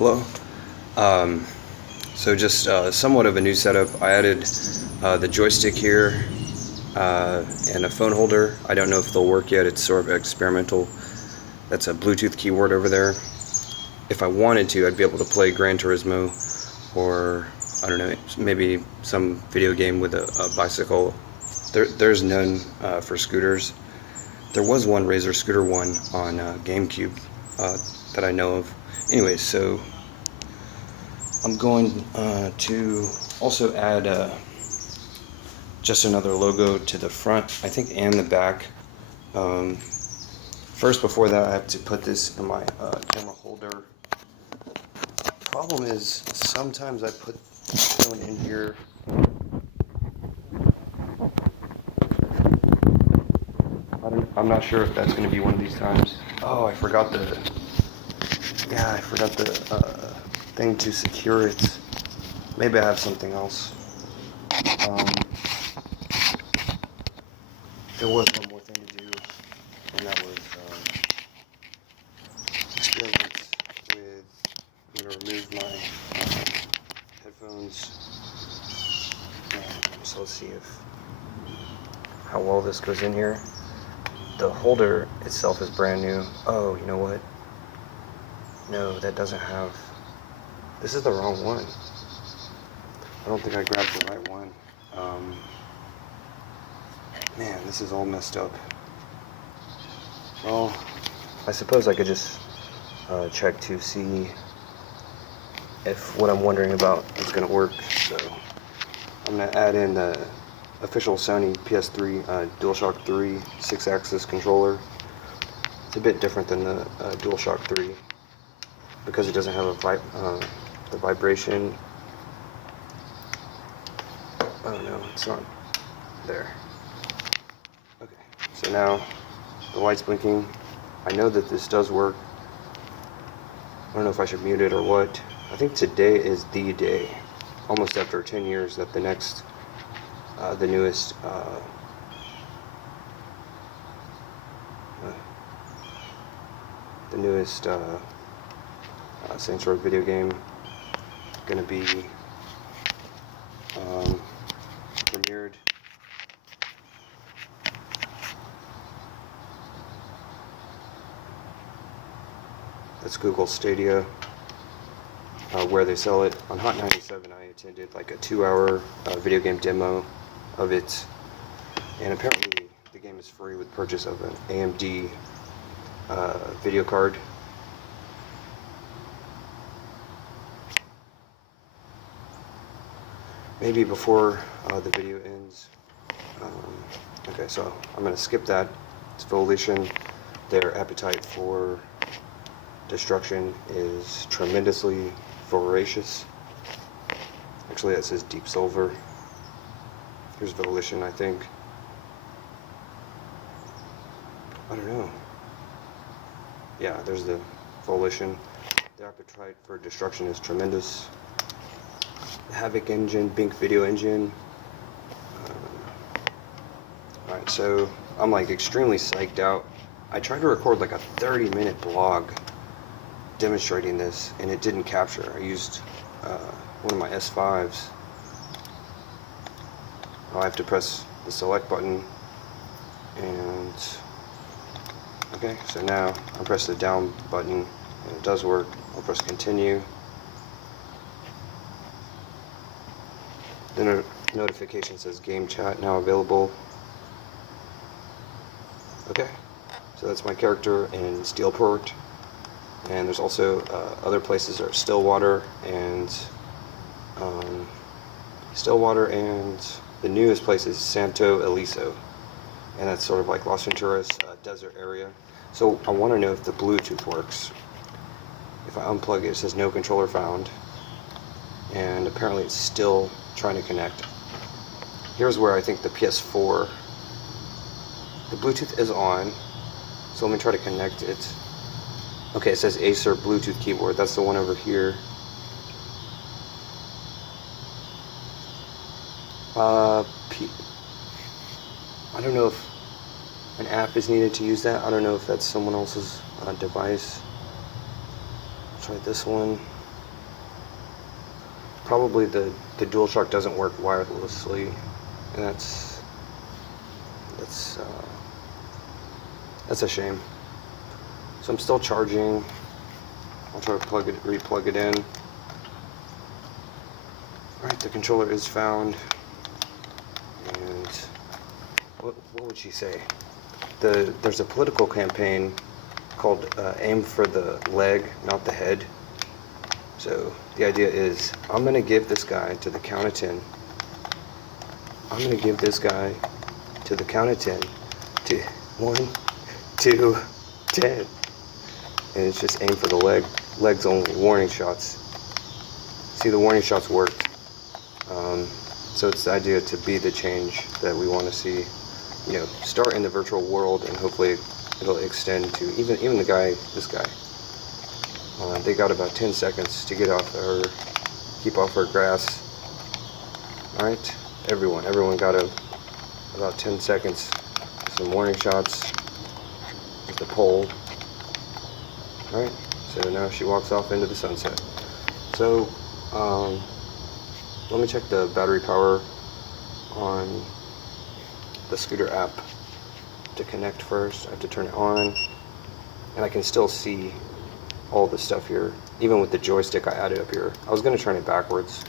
Hello. Um, so just somewhat of a new setup. I added the joystick here and a phone holder. I don't know if they'll work yet. It's sort of experimental. That's a Bluetooth keyboard over there. If I wanted to, I'd be able to play Gran Turismo or, I don't know, maybe some video game with a bicycle. There's none for scooters. There was one Razor Scooter 1 on GameCube that I know of. Anyways, so I'm going to also add just another logo to the front, I think, and the back. First, before that, I have to put this in my camera holder. Problem is, sometimes I put the phone in here. I'm not sure if that's going to be one of these times. Oh, I forgot the thing to secure it. Maybe I have something else. There was one more thing to do, and that was experiment with. I'm going to remove my headphones, and so let's see how well this goes in here. The holder itself is brand new. Oh, you know what? No, that doesn't have. This is the wrong one. I don't think I grabbed the right one. Man, this is all messed up. Well, I suppose I could just check to see if what I'm wondering about is going to work. So I'm going to add in the official Sony PS3 DualShock 3 6-axis controller. It's a bit different than the DualShock 3 because it doesn't have the vibration. Oh no, it's not there. Okay, so now the light's blinking. I know that this does work. I don't know if I should mute it or what. I think today is the day, almost after 10 years, that the newest Saints Row video game gonna be premiered. That's Google Stadia, where they sell it. On Hot 97, I attended like a 2-hour video game demo of it, and apparently the game is free with purchase of an AMD video card. Maybe before the video ends. Okay, so I'm going to skip that. It's Volition. Their appetite for destruction is tremendously voracious. Actually, that says Deep Silver. Here's Volition, I think. I don't know. Yeah, there's the Volition. Their appetite for destruction is tremendous. Havoc engine, Bink video engine. Alright, so I'm like extremely psyched out. I tried to record like a 30-minute blog demonstrating this, and it didn't capture. I used one of my S5s. I have to press the select button, and okay, so now I'll press the down button, and it does work. I'll press continue. The notification says game chat now available. Okay, so that's my character in Steelport, and there's also other places that are Stillwater and the newest place is Santo Eliso, and that's sort of like Las Venturas desert area. So I want to know if the Bluetooth works. If I unplug it, it says no controller found, and apparently it's still trying to connect. Here's where I think the PS4, the Bluetooth is on, so let me try to connect it. Okay, it says Acer Bluetooth keyboard. That's the one over here. I don't know if an app is needed to use that. I don't know if that's someone else's device. Try this one. probably the DualShock doesn't work wirelessly, and that's a shame. So I'm still charging. I'll try to re-plug it in. Alright, the controller is found. And what would she say? There's a political campaign called Aim for the Leg, Not the Head. So the idea is, I'm going to give this guy to the count of 10. I'm going to give this guy to the count of 10. 1, 2, 10. And it's just aim for the leg. Legs only. Warning shots. See, the warning shots worked. So it's the idea to be the change that we want to see. You know, start in the virtual world, and hopefully it'll extend to even the guy, this guy. They got about 10 seconds to get off her, keep off her grass. All right, everyone got about 10 seconds. Some warning shots with the pole. All right, so now she walks off into the sunset. So let me check the battery power on the scooter app to connect first. I have to turn it on, and I can still see all the stuff here, even with the joystick I added up here. I was going to turn it backwards.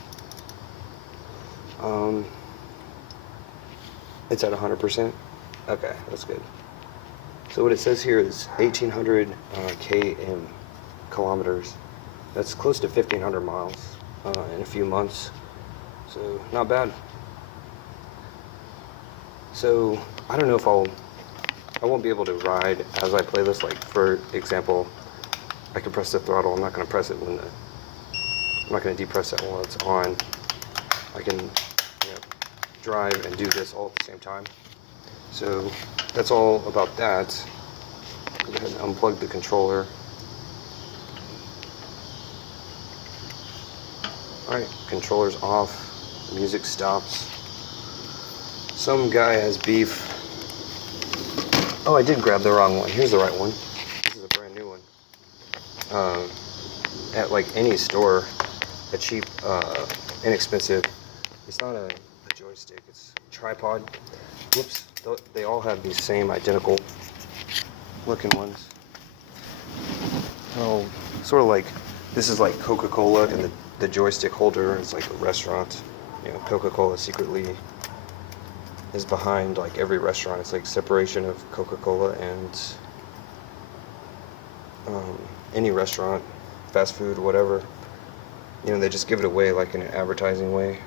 It's at 100%. Okay, that's good. So what it says here is 1800 kilometers. That's close to 1500 miles in a few months. So not bad. So I don't know if I won't be able to ride as I play this. Like, for example, I can press the throttle. I'm not going to press it I'm not going to depress it while it's on. I can, drive and do this all at the same time. So that's all about that. Go ahead and unplug the controller. Alright, controller's off. Music stops. Some guy has beef. Oh, I did grab the wrong one. Here's the right one. This is a brand new one. At like any store, a cheap, inexpensive. It's not a joystick. It's a tripod. Whoops. They all have these same identical looking ones. Oh, sort of like, this is like Coca-Cola, and the joystick holder is like a restaurant. Coca-Cola secretly is behind like every restaurant. It's like separation of Coca-Cola and any restaurant, fast food, whatever. They just give it away like in an advertising way.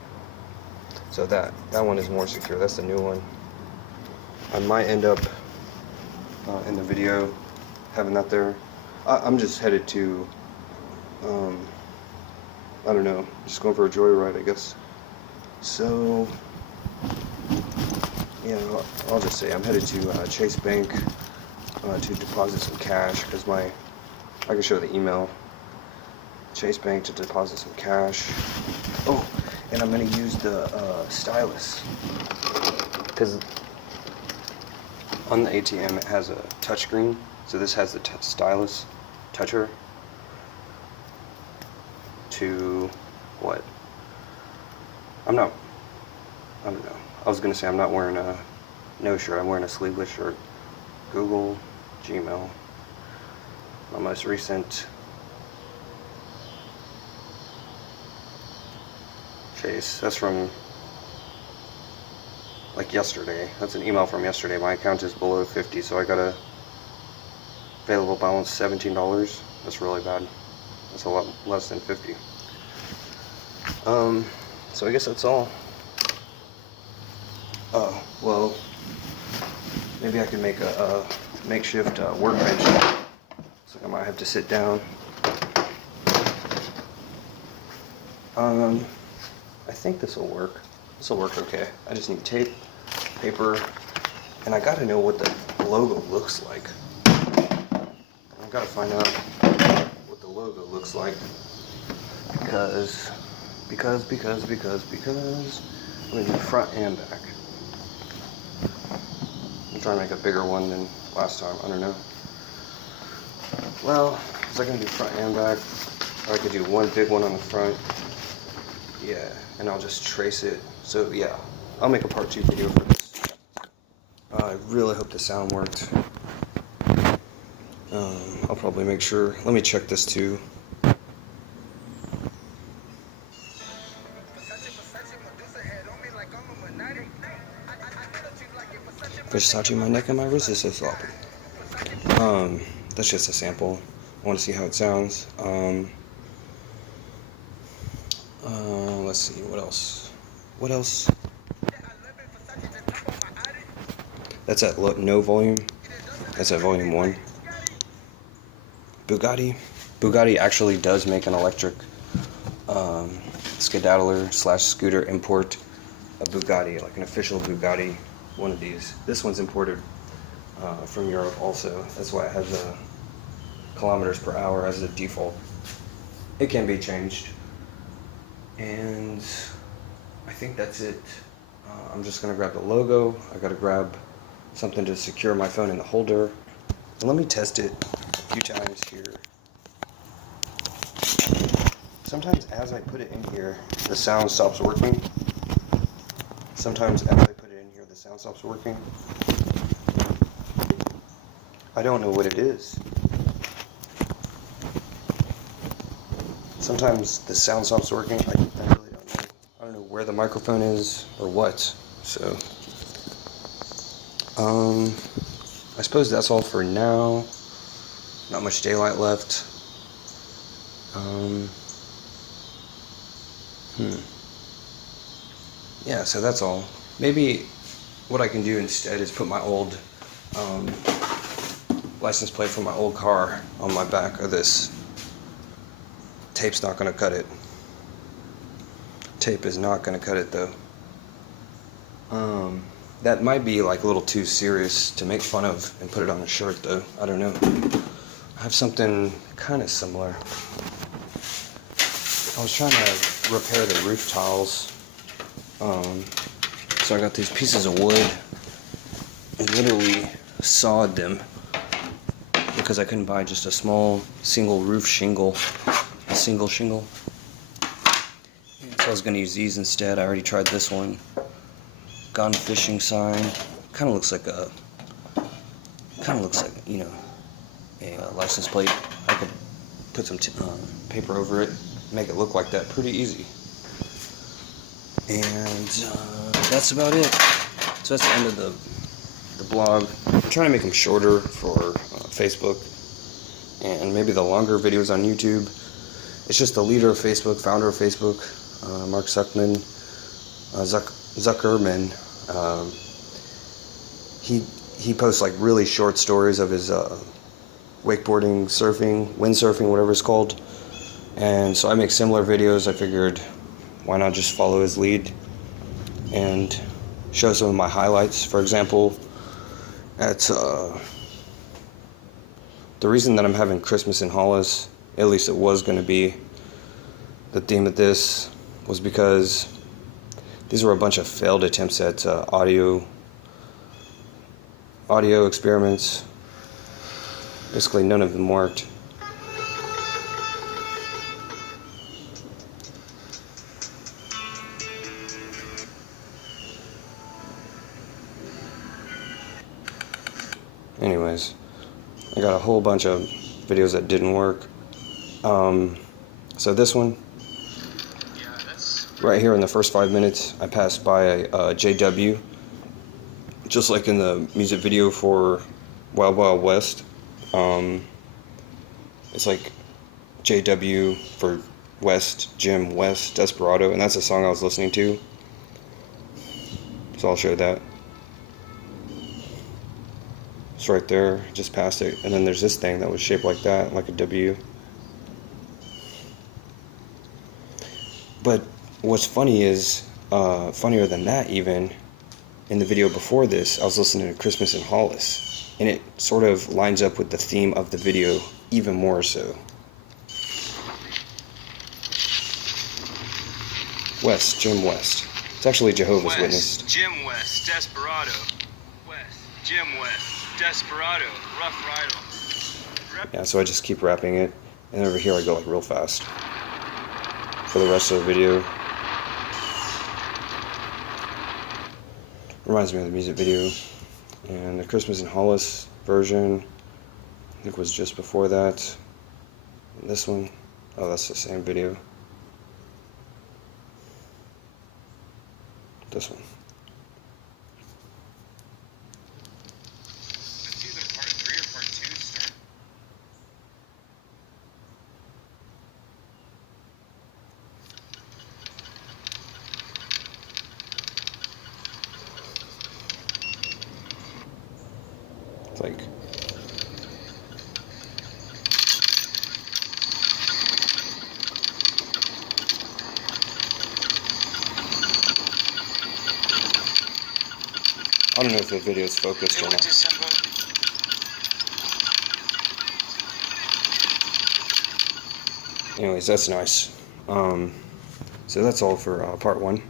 So that one is more secure. That's the new one. I might end up in the video having that there. I'm just headed to I don't know, just going for a joyride, I guess. So I'll just say I'm headed to Chase Bank to deposit some cash, because I can show the email. Chase Bank to deposit some cash. Oh, and I'm going to use the stylus, because on the ATM it has a touchscreen, so this has the stylus toucher to what? I don't know. I was going to say I'm not wearing no shirt. I'm wearing a sleeveless shirt. Google, Gmail. My most recent Chase. That's from like yesterday. That's an email from yesterday. My account is below 50, so I got a available balance $17. That's really bad. That's a lot less than 50. So I guess that's all. Oh, well, maybe I can make a makeshift workbench. So I might have to sit down. I think this will work. This will work okay. I just need tape, paper, and I gotta know what the logo looks like. I've gotta find out what the logo looks like, because I'm gonna do front and back. I'm trying to make a bigger one than last time. I don't know. Well, is I gonna do front and back, or I could do one big one on the front. Yeah, and I'll just trace it. So yeah, I'll make a part 2 video for this. I really hope the sound worked. I'll probably make sure. Let me check this too. Versace, my neck and my wrist is so sloppy. That's just a sample. I want to see how it sounds. Let's see, what else? What else? That's at no volume. That's at volume 1. Bugatti actually does make an electric skedaddler / scooter import, a Bugatti, like an official Bugatti, one of these. This one's imported from Europe also. That's why it has the kilometers per hour as the default. It can be changed. And I think that's it. I'm just gonna grab the logo. I gotta grab something to secure my phone in the holder. And let me test it a few times here. Sometimes as I put it in here, the sound stops working. Sometimes as I put it in here, the sound stops working. I don't know what it is. Sometimes the sound stops working. I really don't know. I don't know where the microphone is or what. So, I suppose that's all for now. Not much daylight left. Yeah, so that's all. Maybe what I can do instead is put my old license plate from my old car on my back of this. Tape's not going to cut it. Tape is not going to cut it though. That might be like a little too serious to make fun of and put it on a shirt though. I don't know. I have something kind of similar. I was trying to repair the roof tiles. So I got these pieces of wood and literally sawed them because I couldn't buy just a small single roof shingle. A single shingle. So I was going to use these instead. I already tried this one. Gone fishing sign. Kind of looks like, you know, a license plate. I could put some paper over it, make it look like that pretty easy. And that's about it. So that's the end of the blog. I'm trying to make them shorter for Facebook and maybe the longer videos on YouTube. It's just the leader of Facebook, founder of Facebook, Mark Zuckerman. He posts like really short stories of his wakeboarding, surfing, windsurfing, whatever it's called. And so I make similar videos. I figured, why not just follow his lead and show some of my highlights. For example, at the reason that I'm having Christmas in Hollis, at least it was going to be, the theme of this was because these were a bunch of failed attempts at audio experiments. Basically none of them worked. Anyways, I got a whole bunch of videos that didn't work. So this one, right here in the first 5 minutes, I passed by a JW, just like in the music video for Wild Wild West. It's like JW for West, Jim West, Desperado, and that's the song I was listening to. So I'll show that. It's right there, just past it. And then there's this thing that was shaped like that, like a W. But what's funny is, funnier than that even, in the video before this, I was listening to Christmas in Hollis, and it sort of lines up with the theme of the video even more so. West, Jim West. It's actually Jehovah's West, Witness. Jim West, Desperado. West, Jim West, Desperado, Rough Rider. Yeah, so I just keep rapping it, and over here I go like real fast for the rest of the video. Reminds me of the music video. And the Christmas in Hollis version, I think, was just before that. And this one, oh, that's the same video. This one. It's either part 3 or part 2 start. It's like, I don't know if the video is focused or not. Anyways, that's nice. So that's all for part 1.